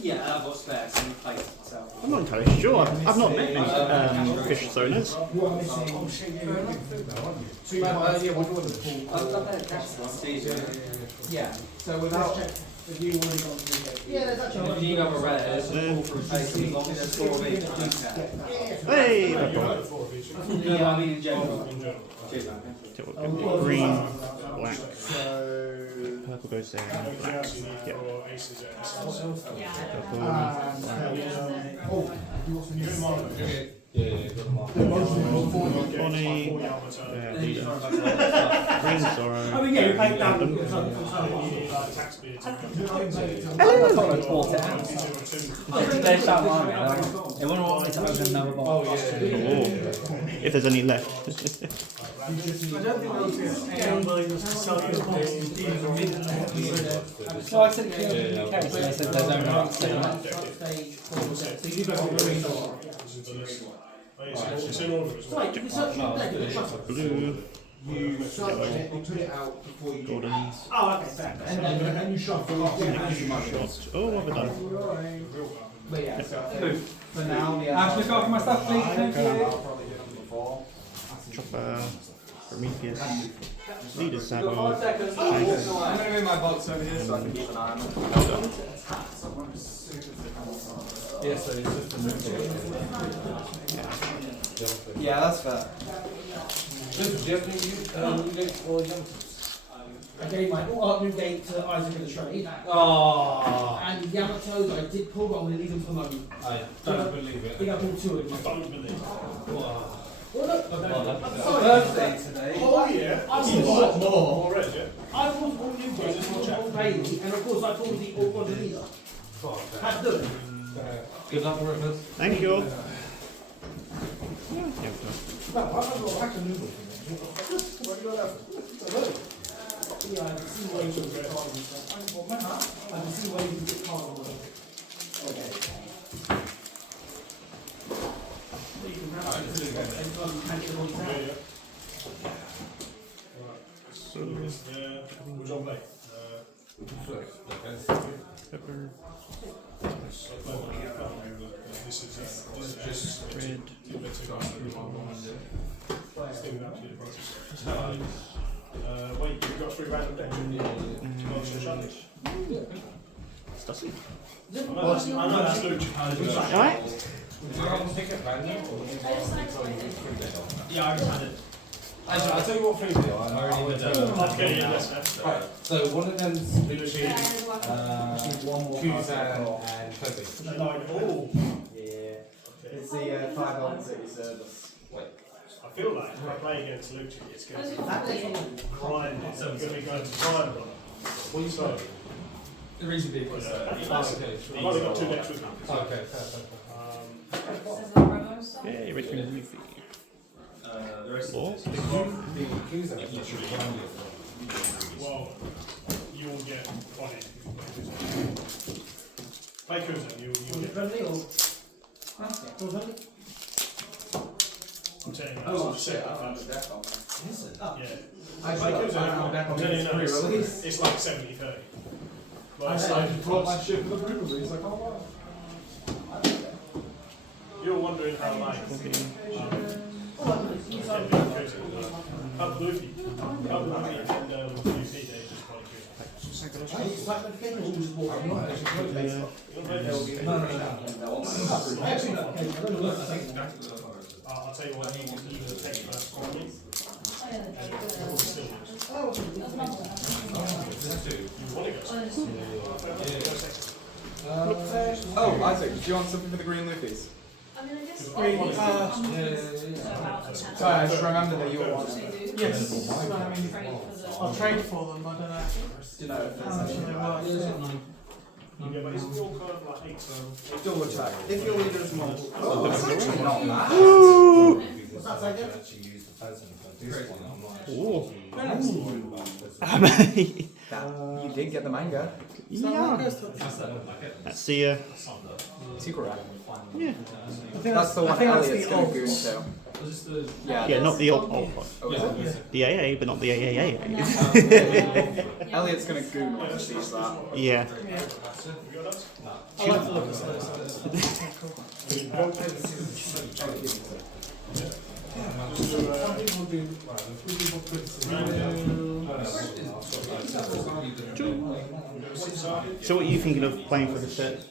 Yeah, I've got spares and plates myself. I'm not entirely sure. I've not met any fish owners. Yeah, so without have you already gone through yeah, there's actually if you have a red, there's a pull through face as long as there's 4 of each. Hey, no Yeah, I mean in general. Green, black. Purple goes there. Black. Yeah. Bonnie, leader. Green Zorro. I mean, yeah, we played down. They start lining it. They wouldn't want me to open another box. If there's any left. I don't think there'll be any willingness to sell your boxes even mid. So I said UK, so I said there's only about 7 left. So you got a green door. Right, you can search your deck. Blue. You start it, you put it out before you Golden. Oh, okay, fair. and you shuffle off. Oh, what have I done? But yeah, so For now, Ash, look after my stuff, please. Thank you. Chopper. Prometheus. Leader Sabo. 5 seconds. I'm going to move my box over here so I can keep an eye on it. Yeah, so it's just a move. Yeah, that's fair. Do you have any new dates for Youngsters? I gave my all-art new date to Isaac in the trade. Oh, And Yamato's I did pull, but I'm going to leave them for moment. I don't believe I it. think I pulled 2 of them. Wow. Well, look, sorry. Birthday today. oh yeah, I it's a pulled lot more already. I pulled all new dates, all Bailey, and of course I pulled the all one leader. Had to do it. Good luck, Rivers. Thank you. No, I haven't got back a new one. What you got that for? Yeah, I can see why you can get cards. I can see why you can get cards. Okay. You can have it anytime you can get one down. Which one play? Pepper. This is just Red. wait, you've got 3 random decks. Stussy. I know that's Luke. Alright. Yeah, I just had it. Actually, I'll tell you what 3 they are. I already did. Right, so one of them's Lucy, Kuzan, and Toby. Oh, Yeah. It's the 5 on City Service. Wait. I feel like if I play against Luke, it's going to be grinding. So we're going to be going to grind on. What do you say? The reason being was I've only got 2 decks with me. okay, fair. Yay, red green leafy. The rest Law. of Well, you'll get on it. Play Kuzan, you'll Was it get. friendly or? Friendly? I'm telling you, Oh, that's shit, set. I found the deck on there. Is it? Oh. Yeah. I Play Kuzan, I'm telling you now, pre-release. it's like 70-30. I Like, it's brought my like, shit for the pre-release, like, oh wow. you're wondering how like up Luffy and UP, they just play I'll tell you what, he will take first from me. And still lose. You want to go second? Oh, Isaac, do you want something for the green Luffy's? Sorry, I just remember that you were one. Yes. I'll trade for them, I don't know. Do you know if How much there's they worth. Yeah, but isn't your card like 8? double check. If your leader is more. Oh, that's actually not bad. What's that second? Ooh. You did get the manga. Yeah. That's the Secret rap. Yeah. That's the one Elliot's going to goon to. Yeah, not the old Oh, is it? the AA, but not the AAA. Elliot's going to goon when he sees that. Yeah. I like to look at slow stuff. Some people do. So what are you thinking of playing for the set?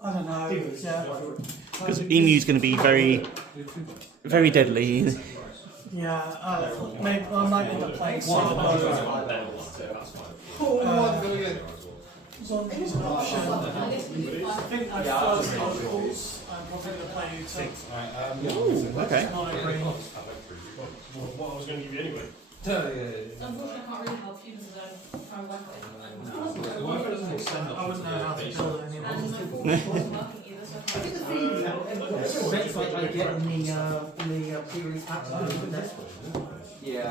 I don't know. Yeah. Because Emu's going to be very, very deadly. Yeah. Maybe I might end up playing Solo. As long as it's an option. I think my first articles, I'm probably going to play Utah. Ooh, okay. I agree. What I was going to give you anyway. Unfortunately, I can't really help you because I'm trying to work on it. I wouldn't know how to build it anymore. And my phone wasn't working either, so I can't. Events like I get in the pre-release packs. Yeah.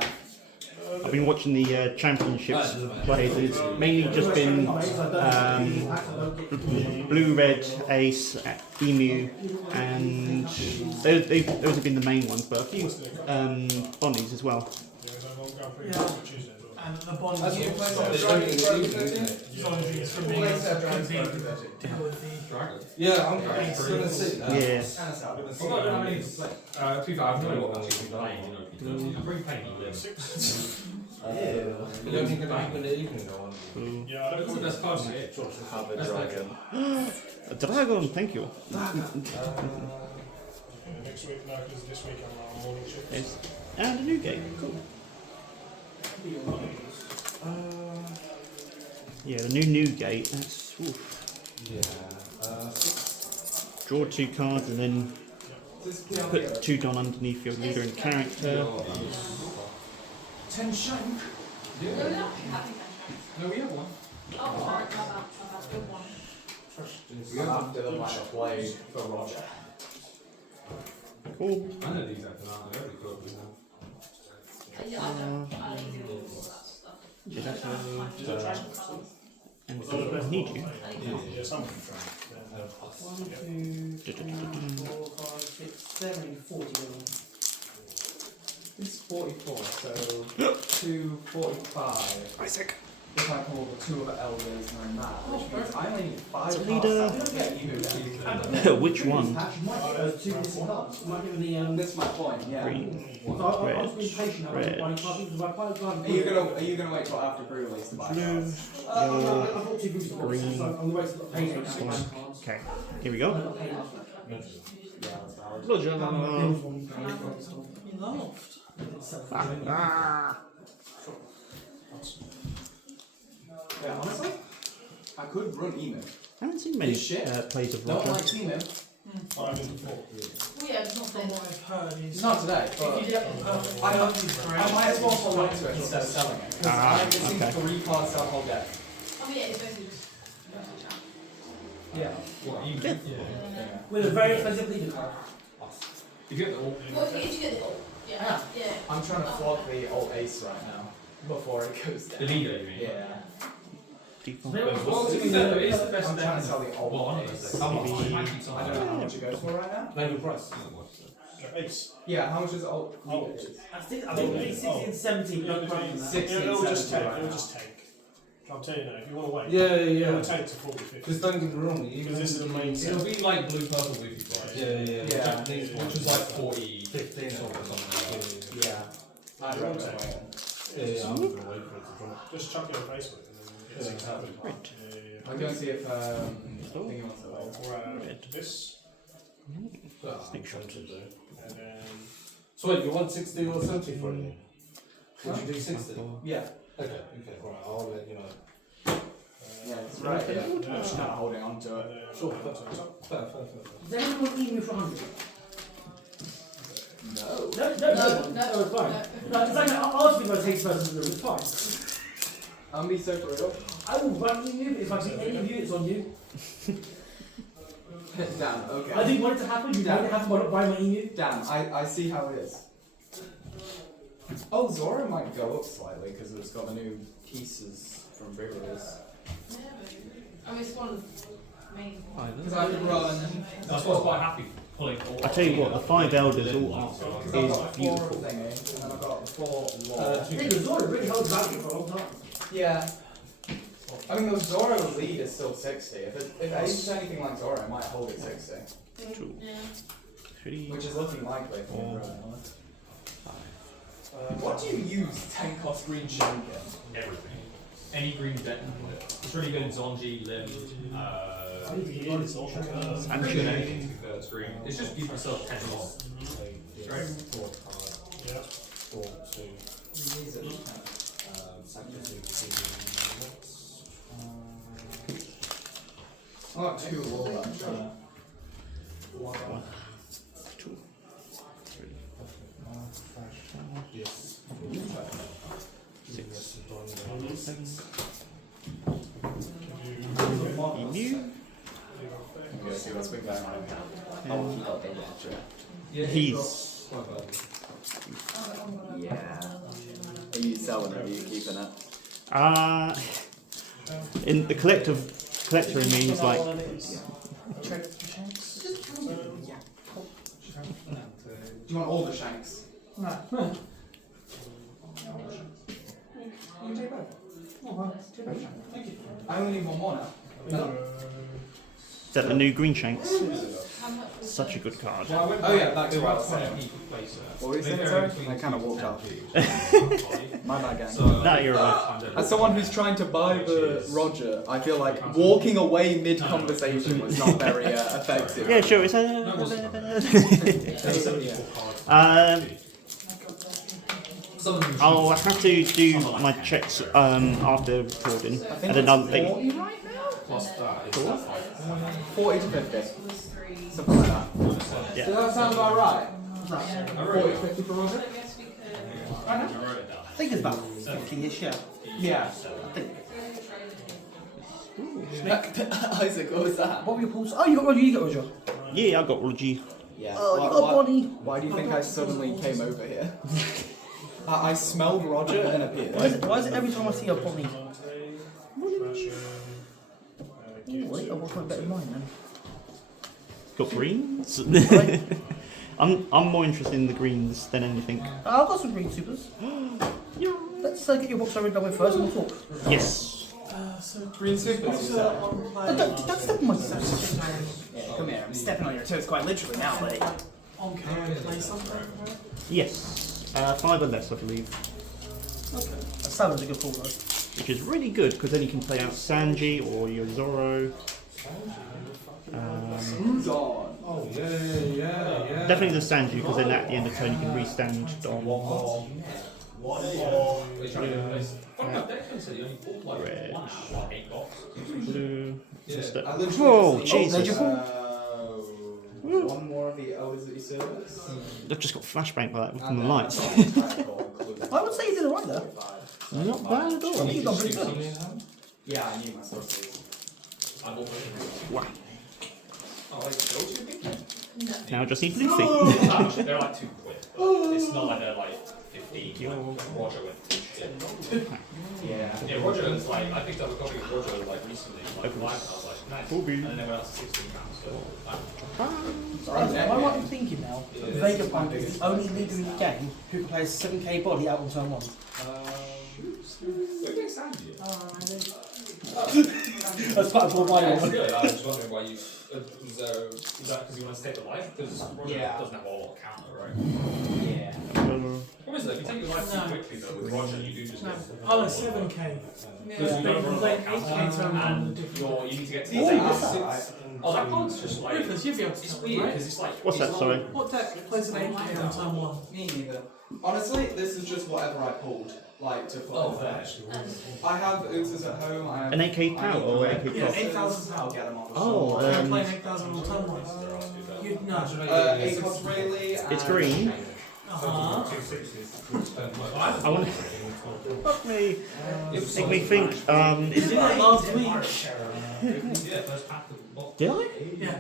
I've been watching the championships plays, and it's mainly just been Blue, Red, Ace, Emu, and those have been the main ones, but a few Bonnies as well. Yeah. And the bond Have you is played also that for me. Yeah, I'm going to see that. Yeah. I'm not doing any play. I've no what you don't think about even the evening go on. Yeah, I don't That's the best card to get. Have a dragon. A dragon, thank you. next week, no, because this week I'm on morning shift. Yes. And a new game, cool. Yeah, the new Newgate, that's... Oof. Yeah. Draw 2 cards and then put 2 down underneath your leader and character. 10 shank. No, we don't actually have any No, we have one. Oh, sorry, my bad, good one. We have to like play for Roger. Cool. I know these happen, aren't they? Every club is now. Yeah, I don't do all that stuff. Yeah, that's I don't have time to and so I need you. Yeah, someone can try. 1, 2, 3, 4, 5, 6, 7, 40. It's 44, so 245. Isaac. If I pull the 2 of the elders and then that, which means I only need 5 It's a cards. leader. I don't get you. Which one? Patch, you might get those 2 missing cards. You might give them the. That's my point, yeah. Green. So I was being patient. I wasn't buying cards because if I buy a card. Are you gonna wait till after pre-release to buy Blue. cards? I bought 2 groups of cards. Green. So I'm going to wait till the payday now to buy cards. Okay, here we go. I'm not paying after. Yeah, that's valid. Roger. Bills will be paid for the store. You laughed. It's self-fulfilling. Yeah, honestly, I could run email. I haven't seen many Shit. plays of No one Roger. likes email. 5 into 4. Well, yeah, it's not From fair. what I've heard is. Not today, but I might as well hold on to it instead of selling it. Because I'm missing okay. 3 cards that whole deck. I mean, yeah, it's basically just. Yeah. What, you Yeah. With a very expensive leader card. You get the all. Well, if you get it all. Yeah. Yeah. I'm trying to flog the old ace right now before it goes down. The leader, you mean? Yeah. Default. Well, to be fair, it is the best I'm trying to deck. sell the old Well, ace. how much? I don't know how much it goes for right now. Name the price. Ace. Yeah, how much is old? Old. I think it's 16 and 17, no problem with that. 16, It'll just 17 take. right It'll now. just take. I'm telling you now, if you want to wait, Yeah, it'll take to 40, 50. Because don't get me wrong, Because this is the main set. it'll be like blue purple with you guys. Yeah. Yeah. Japanese one, which was like 40, 15 or something. Yeah. I'd rather wait. Yeah, I'm gonna wait for it to drop. Just chuck it on Facebook and then get 600. I'm going to see if thingy wants to wait. Or this, Snake shot to do. and then So wait, you want 60 or 70 for it? Would you do 60? Yeah. Okay, alright, I'll let you know. Yeah, it's right here. I'm just kind of holding on to it. Sure, fair. Does anyone want emu for 100? No. No, it's fine. No, it's like I'll ask you if I take person in the room, it's fine. I'm be so for real. I will run emu, but if I see any of you, it's on you. Damn, okay. I didn't want it to happen, you made it happen by not buying my emu. Damn, I see how it is. Oh, Zora might go up slightly because it's got the new pieces from pre-release. I mean, it's one of the main. Because I could run. That's why I was quite happy pulling all. I tell you what, the 5 elders all art is beautiful. Thingy, and then I've got 4 law. The Zora really held value for a long time. Yeah. I mean, the Zora lead is still 60. If Ace is anything like Zora, I might hold it 60. 2, Yeah. 3, Which is looking likely. 4, 5. What do you use 10 cost green shank in? Everything. Any green deck can put it. It's really good in Zonji, Lim, anything to be fair, it's green. It's just give yourself 10 more. Right? Yeah. 4, 2. I got 2 law actually. 1, 2, 3, 6, 7. Emu. Okay, see what's been going on. He's Yeah. Are you selling it or are you keeping it? in the collector in me is like, Do you want all the shanks? No. I only need one more now. is that the new green shanks? Such a good card. Oh yeah, that's what I was saying. What were you saying, sorry? I kind of walked out. My bad, gang. No, you're right. As someone who's trying to buy the Roger, I feel like walking away mid-conversation was not very effective. Yeah, sure. It's I'll have to do my checks after recording, and then I'll let you. 40 right now? Plus that is 40 to 50. Something like that. Yeah. Does that sound about right? 40 to 50 for Roger? I guess we could. I think it's about 50-ish, yeah. Yeah. Isaac, what was that? What were your pulls? Oh, you got Roger, you got Roger. Yeah, I got Roger. Yeah. Oh, you got Bonnie. Why do you think I suddenly came over here? I smelled Roger and appeared. Why is it every time I see a Bonnie? Wait, I've got better in mind then. Got greens. I'm more interested in the greens than anything. I've got some green supers. Let's get your box already done with first and we'll talk. Yes. Green supers. That's stepping my toes. Yeah, come here. I'm stepping on your toes quite literally now, buddy. Yes. 5 or less, I believe. Okay. Salmon's a good pull though. Which is really good because then you can play out Sanji or your Zoro. Oh, yeah. Definitely the Sanji because then at the end of turn you can restand Dom. Red. Blue. Sister. Whoa, Jesus. One more of the elders that you service. I've just got flashbang by that from the lights. I would say you did alright there. Not bad at I all. think you've done pretty good. Yeah, I knew my sources. Wow. Oh, like, those you think? Now I just need Luffy. They're like £2. It's not like they're like 15. Roger went to shit. Yeah, Roger is like, I picked up a copy of Roger like recently, like live, and I was like, nice. And then they went out to £16. So, Why am I thinking now? Vegapunk is the only leader in the game who can play a 7k body out on turn 1. That's quite a broad line. Yeah, it's good. I was wondering why you. Is that because you want to stay alive? Because Roger doesn't have a lot of counter, right? Yeah. What is that? If you take your life too quickly though with Roger, you do just get. Oh, 7k. Because you don't run a lot of counter, and you need to get to the Oh, that card's just like. Ruthless, you'd be able to It's weird because it's like. What's that, sorry? What deck plays an 8k on turn 1? Me neither. Honestly, this is just whatever I pulled, like to Oh, put. fair. I have Ooters at home. I have An 8k power or 8k Yeah, cost? 8,000 power. Get them on. Oh, I'm playing 8,000 on turn 1. You'd know. 8 cost Rayleigh. It's green. Uh-huh. I want. Fuck me. Make me think. Is it like last week? Did I? Yeah.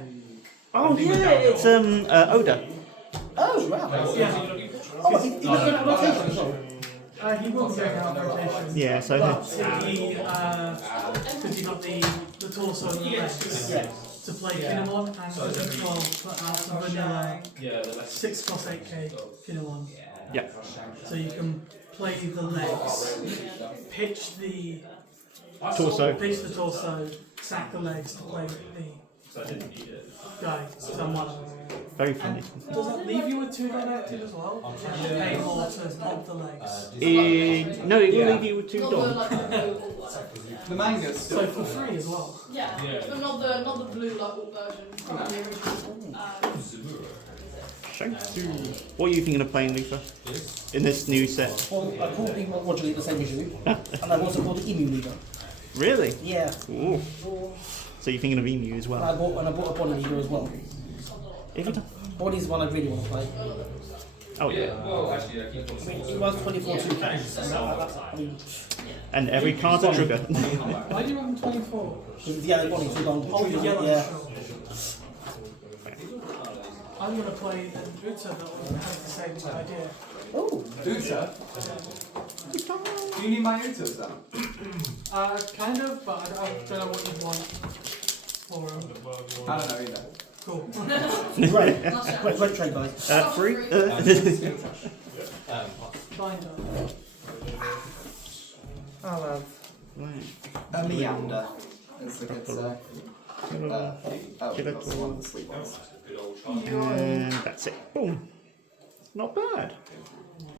Oh yeah, it's Oda. Oh, wow. Yeah. Oh, he was going out of rotation as well. He will be going out of rotation. Yeah, so But if he torso and the legs to play Kinemon, and for control, put out some vanilla Yeah, the less 6+8k Kinemon. Yeah. So you can play the legs, pitch the torso, sack the legs to play So I didn't need it. the guy, someone. Very funny. Does that leave you with 2 non-active as well? You have to pay more to pump the legs. No, it will leave you with 2 Not the, dom. like, the blue or The manga's still So for free as well. Yeah, but not the blue like alt version from the original. Thank you. What are you thinking of playing, Luther? In this new set? Well, I bought the Roger League the same as you, and I've also bought the Emu Leader. Really? Yeah. Ooh. So you're thinking of Emu as And well? I bought a Bonnie Leader as well. Bonnie's the one I really want to play. Oh yeah. Well, actually, I keep I mean, it was 24-2K. I mean, And every card's a trigger. Why do you have 24? the yellow Bonnie, so don't. Oh, the yellow, Yeah. sure. I'm going to play the Uta that has the same idea. Oh. Uta? Do you need my Utas then? Kind of, but I don't know what you want for him. I don't know either. Cool. Great trade, guys. Free? Binder. I'll have a meander, as the kids say. That's one of the sweet ones. And that's it. Boom. Not bad.